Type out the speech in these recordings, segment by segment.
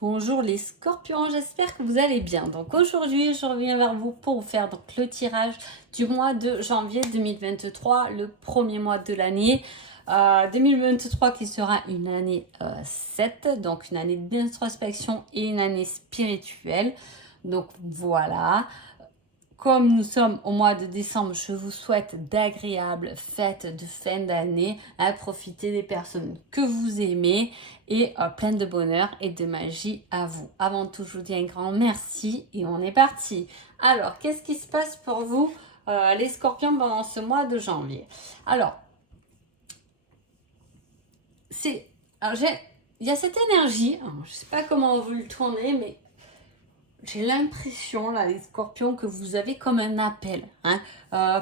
Bonjour les scorpions, j'espère que vous allez bien. Donc aujourd'hui, je reviens vers vous pour vous faire donc, le tirage du mois de janvier 2023, le premier mois de l'année 2023 qui sera une année 7, donc une année d'introspection et une année spirituelle. Donc voilà. Comme nous sommes au mois de décembre, je vous souhaite d'agréables fêtes de fin d'année, à profiter des personnes que vous aimez et plein de bonheur et de magie à vous. Avant tout, je vous dis un grand merci et on est parti. Alors, qu'est-ce qui se passe pour vous, les scorpions, pendant ce mois de janvier? Alors, il y a cette énergie, je ne sais pas comment on veut le tourner, mais j'ai l'impression, là, les scorpions, que vous avez comme un appel,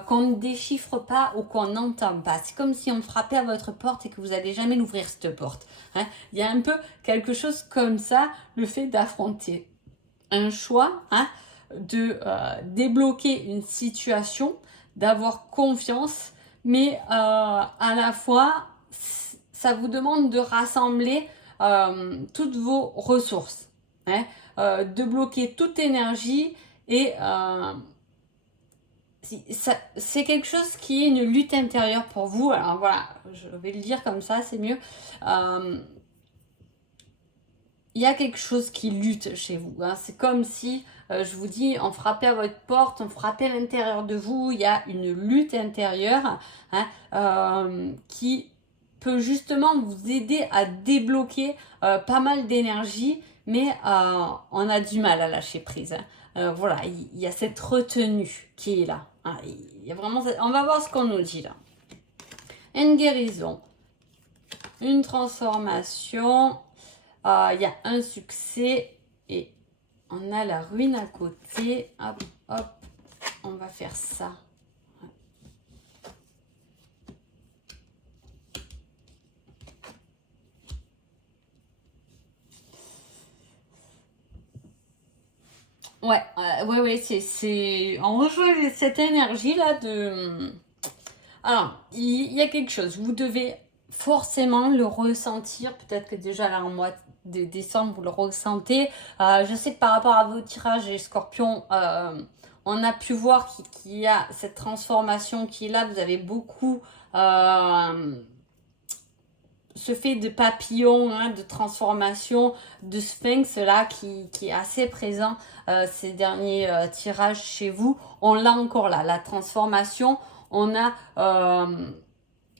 qu'on ne déchiffre pas ou qu'on n'entend pas. C'est comme si on frappait à votre porte et que vous n'allez jamais l'ouvrir, cette porte. Il y a un peu quelque chose comme ça, le fait d'affronter un choix, de débloquer une situation, d'avoir confiance, mais à la fois, ça vous demande de rassembler toutes vos ressources, de bloquer toute énergie et c'est quelque chose qui est une lutte intérieure pour vous. Alors voilà, je vais le dire comme ça, c'est mieux. Il y a quelque chose qui lutte chez vous. C'est comme si, je vous dis, on frappait à votre porte, on frappait à l'intérieur de vous. Il y a une lutte intérieure qui peut justement vous aider à débloquer pas mal d'énergie, mais on a du mal à lâcher prise. Voilà, il y a cette retenue qui est là. Il y a vraiment, on va voir ce qu'on nous dit là. Une guérison, une transformation. Il y a un succès et on a la ruine à côté. Hop, hop, on va faire ça. Ouais, on rejoint cette énergie là de. Alors, il y a quelque chose. Vous devez forcément le ressentir. Peut-être que déjà là en mois de décembre vous le ressentez. Je sais que par rapport à vos tirages les scorpions, on a pu voir qu'il y a cette transformation qui est là. Vous avez beaucoup ce fait de papillon, de transformation, de sphinx là qui est assez présent ces derniers tirages chez vous. On l'a encore là, la transformation. On a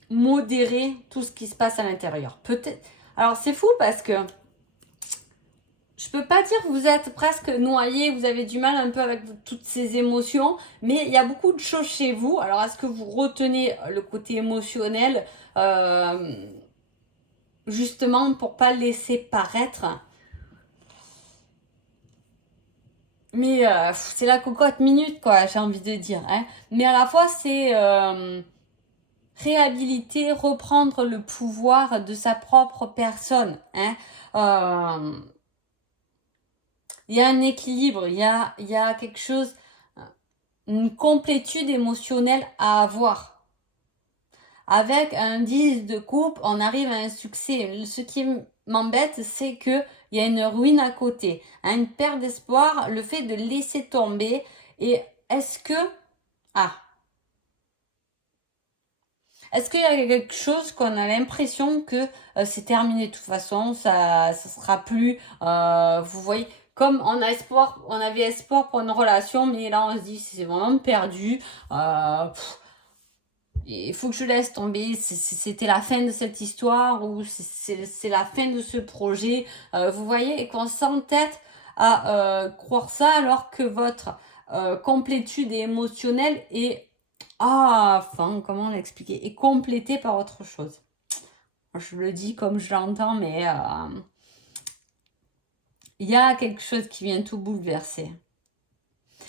modéré tout ce qui se passe à l'intérieur. Peut-être. Alors c'est fou parce que je peux pas dire que vous êtes presque noyé, vous avez du mal un peu avec toutes ces émotions, mais il y a beaucoup de choses chez vous. Alors est-ce que vous retenez le côté émotionnel justement pour pas le laisser paraître? Mais c'est la cocotte minute quoi, j'ai envie de dire. Mais à la fois c'est réhabiliter, reprendre le pouvoir de sa propre personne. Il y a un équilibre, il y a quelque chose, une complétude émotionnelle à avoir. Avec un 10 de coupe, on arrive à un succès. Ce qui m'embête, c'est qu'il y a une ruine à côté, une perte d'espoir, le fait de laisser tomber. Et est-ce que... Ah, est-ce qu'il y a quelque chose qu'on a l'impression que c'est terminé de toute façon, ça sera plus, vous voyez, comme on avait espoir pour une relation, mais là on se dit c'est vraiment perdu. Il faut que je laisse tomber. C'était la fin de cette histoire ou c'est la fin de ce projet. Vous voyez, et qu'on s'entête à croire ça alors que votre complétude émotionnelle est enfin, comment l'expliquer? Est complété par autre chose. Je le dis comme je l'entends, mais il y a quelque chose qui vient tout bouleverser.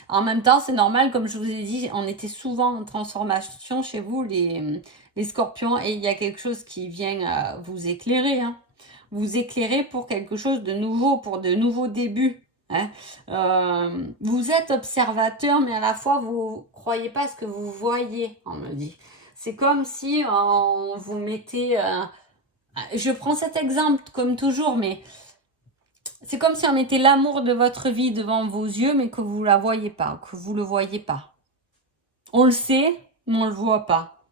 En même temps, c'est normal, comme je vous ai dit, on était souvent en transformation chez vous, les scorpions, et il y a quelque chose qui vient vous éclairer. Vous éclairer pour quelque chose de nouveau, pour de nouveaux débuts. Vous êtes observateur, mais à la fois, vous croyez pas ce que vous voyez, on me dit. C'est comme si on vous mettait... je prends cet exemple comme toujours, mais c'est comme si on mettait l'amour de votre vie devant vos yeux, mais que vous la voyez pas, que vous le voyez pas. On le sait, mais on le voit pas.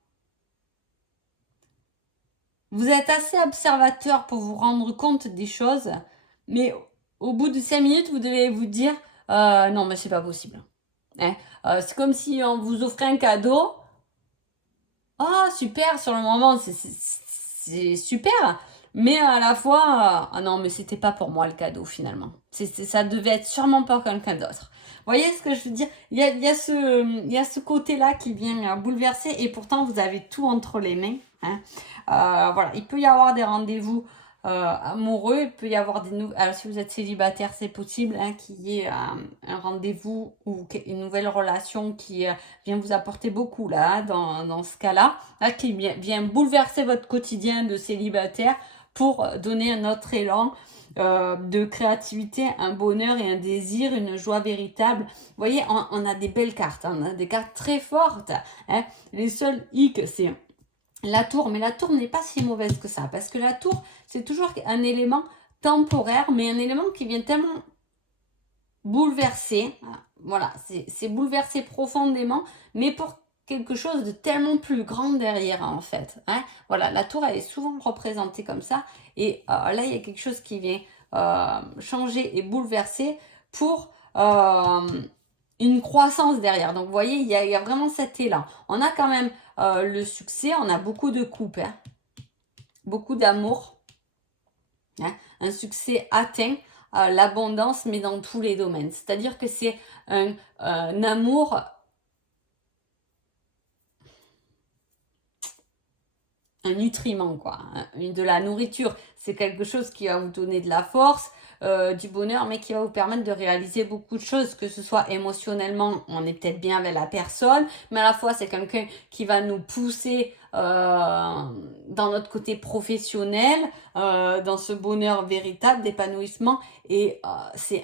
Vous êtes assez observateur pour vous rendre compte des choses, mais au bout de 5 minutes, vous devez vous dire non, mais c'est pas possible. Hein, c'est comme si on vous offrait un cadeau. Oh, super, sur le moment, c'est super. Mais à la fois, ah non, mais c'était pas pour moi le cadeau finalement. Ça devait être sûrement pour quelqu'un d'autre. Vous voyez ce que je veux dire? Il y a ce côté-là qui vient bouleverser et pourtant vous avez tout entre les mains. Hein. Voilà, il peut y avoir des rendez-vous amoureux, il peut y avoir des nouveaux. Alors si vous êtes célibataire, c'est possible hein, qu'il y ait un rendez-vous ou une nouvelle relation qui vient vous apporter beaucoup là, dans ce cas-là, qui vient bouleverser votre quotidien de célibataire pour donner un autre élan de créativité, un bonheur et un désir, une joie véritable. Vous voyez, on a des belles cartes, hein, on a des cartes très fortes. Hein. Les seuls hic, c'est la tour, mais la tour n'est pas si mauvaise que ça, parce que la tour, c'est toujours un élément temporaire, mais un élément qui vient tellement bouleverser, voilà, c'est bouleverser profondément, mais pour quelque chose de tellement plus grand derrière, en fait. Hein. Voilà, la tour, elle est souvent représentée comme ça, et là, il y a quelque chose qui vient changer et bouleverser pour une croissance derrière. Donc, vous voyez, il y a vraiment cet élan. On a quand même le succès, on a beaucoup de couples, hein, beaucoup d'amour, hein, un succès atteint, l'abondance, mais dans tous les domaines. C'est-à-dire que c'est un amour, un nutriment, quoi, hein, de la nourriture. C'est quelque chose qui va vous donner de la force, du bonheur, mais qui va vous permettre de réaliser beaucoup de choses, que ce soit émotionnellement, on est peut-être bien avec la personne, mais à la fois c'est quelqu'un qui va nous pousser dans notre côté professionnel, dans ce bonheur véritable d'épanouissement, et c'est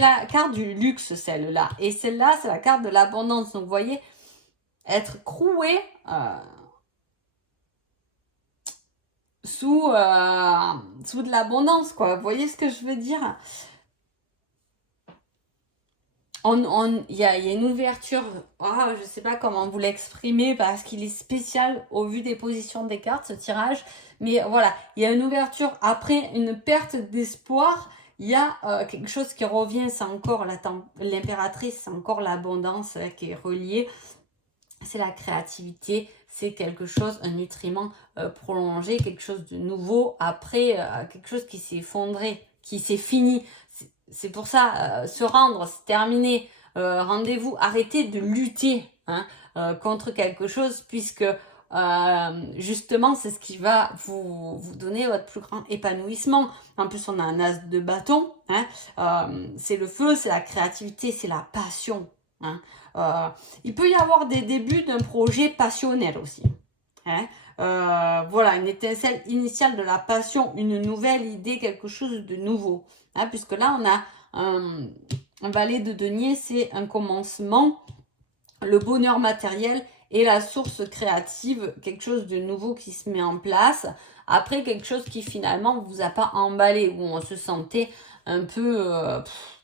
la carte du luxe, celle-là, et celle-là c'est la carte de l'abondance. Donc vous voyez, être croué sous de l'abondance, quoi. Vous voyez ce que je veux dire? Il y a une ouverture, je sais pas comment vous l'exprimer parce qu'il est spécial au vu des positions des cartes, ce tirage. Mais voilà, il y a une ouverture après une perte d'espoir. Il y a quelque chose qui revient, c'est encore l'impératrice, c'est encore l'abondance qui est reliée. C'est la créativité, c'est quelque chose, un nutriment prolongé, quelque chose de nouveau après quelque chose qui s'est effondré, qui s'est fini. C'est pour ça, se rendre, c'est terminé. Rendez-vous, arrêtez de lutter hein, contre quelque chose puisque justement c'est ce qui va vous donner votre plus grand épanouissement. En plus on a un as de bâton, hein, c'est le feu, c'est la créativité, c'est la passion. Hein. Il peut y avoir des débuts d'un projet passionnel aussi. Hein. Voilà, une étincelle initiale de la passion, une nouvelle idée, quelque chose de nouveau. Hein, puisque là, on a un valet de denier, c'est un commencement, le bonheur matériel et la source créative, quelque chose de nouveau qui se met en place. Après, quelque chose qui finalement vous a pas emballé, où on se sentait un peu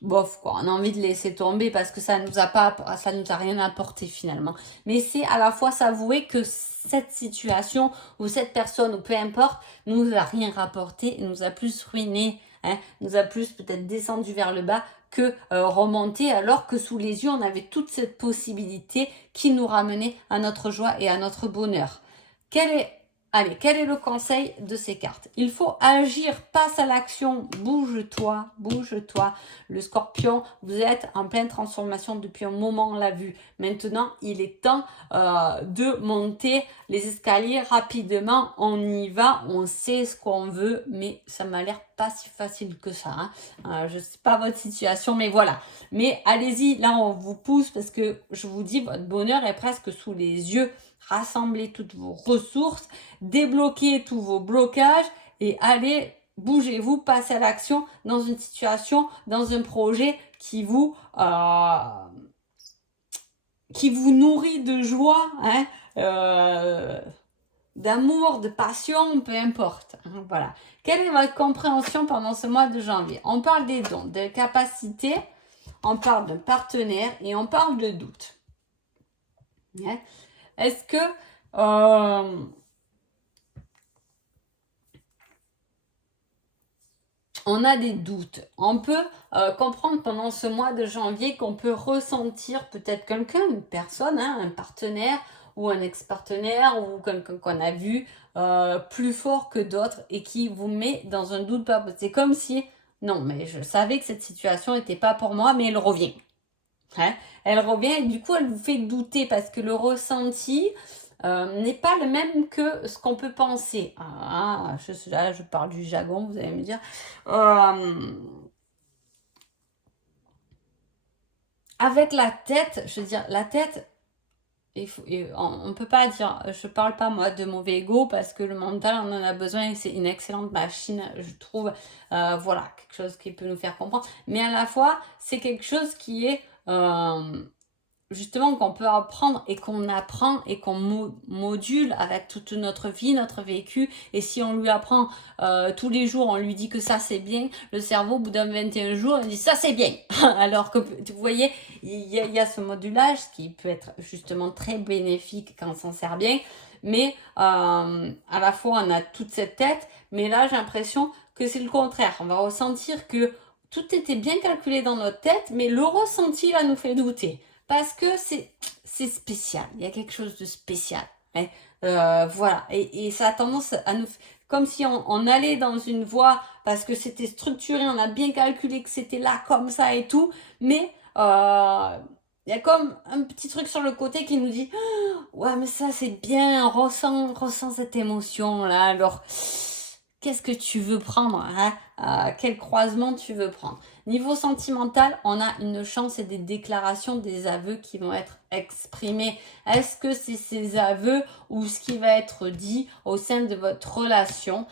bof quoi, on a envie de laisser tomber parce que ça nous a rien apporté finalement. Mais c'est à la fois s'avouer que cette situation ou cette personne ou peu importe nous a rien rapporté, nous a plus ruiné, hein, nous a plus peut-être descendu vers le bas que remonter, alors que sous les yeux on avait toute cette possibilité qui nous ramenait à notre joie et à notre bonheur. Quel est le conseil de ces cartes? Il faut agir, passe à l'action, bouge-toi, bouge-toi. Le Scorpion, vous êtes en pleine transformation depuis un moment, on l'a vu. Maintenant, il est temps de monter les escaliers rapidement. On y va, on sait ce qu'on veut, mais ça m'a l'air pas si facile que ça. Hein. Je sais pas votre situation, mais voilà. Mais allez-y, là on vous pousse parce que je vous dis, votre bonheur est presque sous les yeux. Rassemblez toutes vos ressources, débloquez tous vos blocages et allez, bougez-vous, passez à l'action dans une situation, dans un projet qui vous nourrit de joie. Hein, d'amour, de passion, peu importe. Hein, voilà. Quelle est votre compréhension pendant ce mois de janvier? On parle des dons, des capacités, on parle de partenaire et on parle de doute. Ouais. Est-ce que on a des doutes? On peut comprendre pendant ce mois de janvier qu'on peut ressentir peut-être quelqu'un, une personne, hein, un partenaire ou un ex-partenaire ou quelqu'un qu'on a vu plus fort que d'autres et qui vous met dans un doute. C'est comme si, non, mais je savais que cette situation n'était pas pour moi, mais elle revient. Hein, elle revient et du coup elle vous fait douter parce que le ressenti n'est pas le même que ce qu'on peut penser. Là, je parle du jargon, vous allez me dire. Avec la tête, je veux dire, la tête, on ne peut pas dire, je parle pas moi de mauvais ego parce que le mental on en a besoin et c'est une excellente machine, je trouve. Voilà, quelque chose qui peut nous faire comprendre. Mais à la fois, c'est quelque chose qui est justement qu'on peut apprendre et qu'on apprend et qu'on module avec toute notre vie, notre vécu. Et si on lui apprend tous les jours, on lui dit que ça c'est bien, le cerveau au bout d'un 21 jours, il dit ça c'est bien. Alors que vous voyez, il y a ce modulage qui peut être justement très bénéfique quand on s'en sert bien. Mais à la fois on a toute cette tête, mais là j'ai l'impression que c'est le contraire. On va ressentir que tout était bien calculé dans notre tête, mais le ressenti là nous fait douter. Parce que c'est spécial, il y a quelque chose de spécial. Hein. Voilà, et ça a tendance à nous... Comme si on allait dans une voie parce que c'était structuré, on a bien calculé que c'était là comme ça et tout, mais il y a comme un petit truc sur le côté qui nous dit ouais mais ça c'est bien, ressens cette émotion là, alors qu'est-ce que tu veux prendre, hein? Quel croisement tu veux prendre? Niveau sentimental, on a une chance et des déclarations, des aveux qui vont être exprimés. Est-ce que c'est ces aveux ou ce qui va être dit au sein de votre relation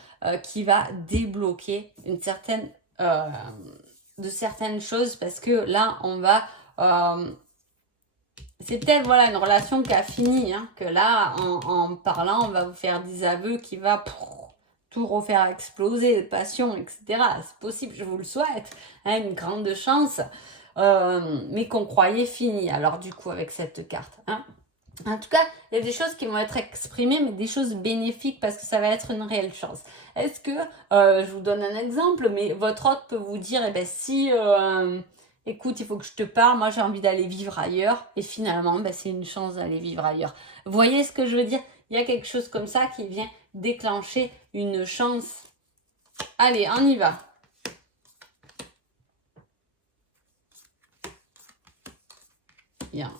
qui va débloquer une certaine, de certaines choses? Parce que là, on va... c'est peut-être voilà, une relation qui a fini, hein, que là, en parlant, on va vous faire des aveux qui va... tout refaire exploser, passion, etc. C'est possible, je vous le souhaite, hein, une grande chance, mais qu'on croyait fini. Alors du coup, avec cette carte, hein. En tout cas, il y a des choses qui vont être exprimées, mais des choses bénéfiques parce que ça va être une réelle chance. Est-ce que, je vous donne un exemple, mais votre hôte peut vous dire, eh ben si, écoute, il faut que je te parle, moi j'ai envie d'aller vivre ailleurs, et finalement, ben, c'est une chance d'aller vivre ailleurs. Vous voyez ce que je veux dire? Il y a quelque chose comme ça qui vient déclencher une chance. Allez, on y va. Bien.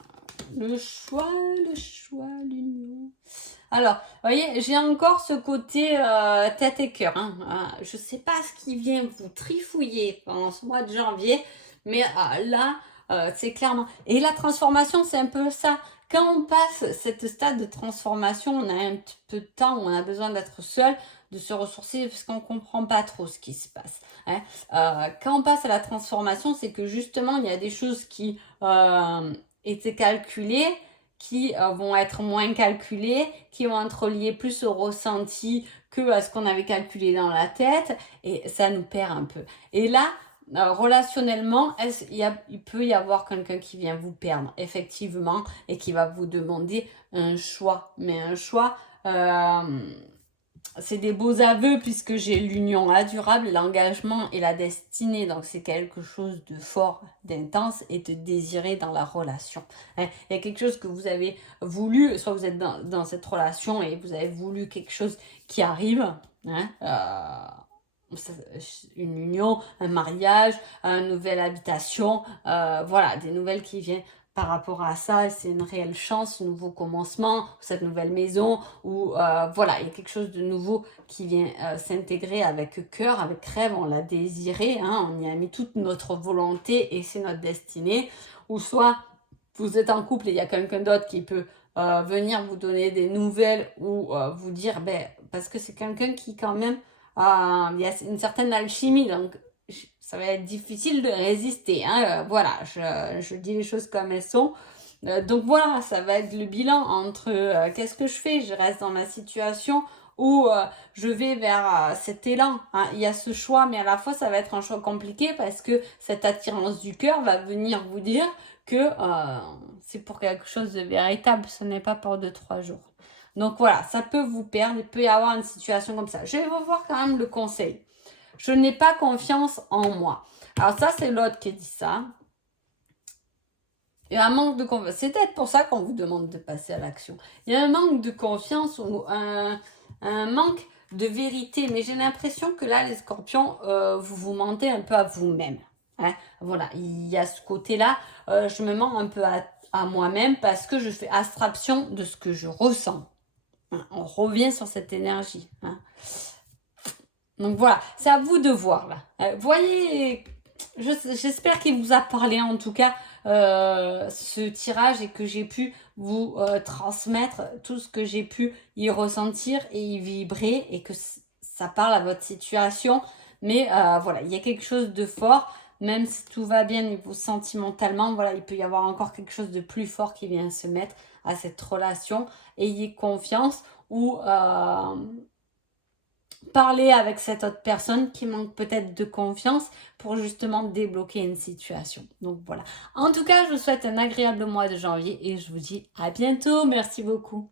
Le choix, l'union. Alors, vous voyez, j'ai encore ce côté tête et cœur. Hein. Je ne sais pas ce qui vient vous trifouiller pendant ce mois de janvier, mais là, c'est clairement... Et la transformation, c'est un peu ça. Quand on passe cette stade de transformation, on a un petit peu de temps où on a besoin d'être seul, de se ressourcer parce qu'on ne comprend pas trop ce qui se passe. Hein. Quand on passe à la transformation, c'est que justement, il y a des choses qui étaient calculées, qui vont être moins calculées, qui vont être liées plus au ressenti que à ce qu'on avait calculé dans la tête, et ça nous perd un peu. Et là, relationnellement, il peut y avoir quelqu'un qui vient vous perdre, effectivement, et qui va vous demander un choix. Mais un choix, c'est des beaux aveux puisque j'ai l'union indurable, l'engagement et la destinée. Donc c'est quelque chose de fort, d'intense et de désiré dans la relation. Hein, il y a quelque chose que vous avez voulu, soit vous êtes dans cette relation et vous avez voulu quelque chose qui arrive. Hein, une union, un mariage, une nouvelle habitation, voilà, des nouvelles qui viennent par rapport à ça, c'est une réelle chance, un nouveau commencement, cette nouvelle maison, ou voilà, il y a quelque chose de nouveau qui vient s'intégrer avec cœur, avec rêve, on l'a désiré, hein, on y a mis toute notre volonté et c'est notre destinée, ou soit vous êtes en couple et il y a quelqu'un d'autre qui peut venir vous donner des nouvelles ou vous dire, ben, parce que c'est quelqu'un qui quand même il y a une certaine alchimie, donc ça va être difficile de résister. Hein. Voilà, je dis les choses comme elles sont. Donc voilà, ça va être le bilan entre qu'est-ce que je fais, je reste dans ma situation ou je vais vers cet élan. Hein. Il y a ce choix, mais à la fois ça va être un choix compliqué parce que cette attirance du cœur va venir vous dire que c'est pour quelque chose de véritable, ce n'est pas pour 2-3 jours. Donc voilà, ça peut vous perdre, il peut y avoir une situation comme ça. Je vais vous voir quand même le conseil. Je n'ai pas confiance en moi. Alors ça, c'est l'autre qui dit ça. Il y a un manque de confiance. C'est peut-être pour ça qu'on vous demande de passer à l'action. Il y a un manque de confiance ou un manque de vérité. Mais j'ai l'impression que là, les scorpions, vous vous mentez un peu à vous-même. Hein. Voilà, il y a ce côté-là. Je me mens un peu à moi-même parce que je fais abstraction de ce que je ressens. Hein. On revient sur cette énergie. Hein. Donc voilà, c'est à vous de voir là. Voyez, j'espère qu'il vous a parlé en tout cas ce tirage et que j'ai pu vous transmettre tout ce que j'ai pu y ressentir et y vibrer et que ça parle à votre situation. Mais voilà, il y a quelque chose de fort, même si tout va bien niveau sentimentalement, voilà, il peut y avoir encore quelque chose de plus fort qui vient se mettre à cette relation. Ayez confiance ou parler avec cette autre personne qui manque peut-être de confiance pour justement débloquer une situation. Donc voilà. En tout cas, je vous souhaite un agréable mois de janvier et je vous dis à bientôt. Merci beaucoup.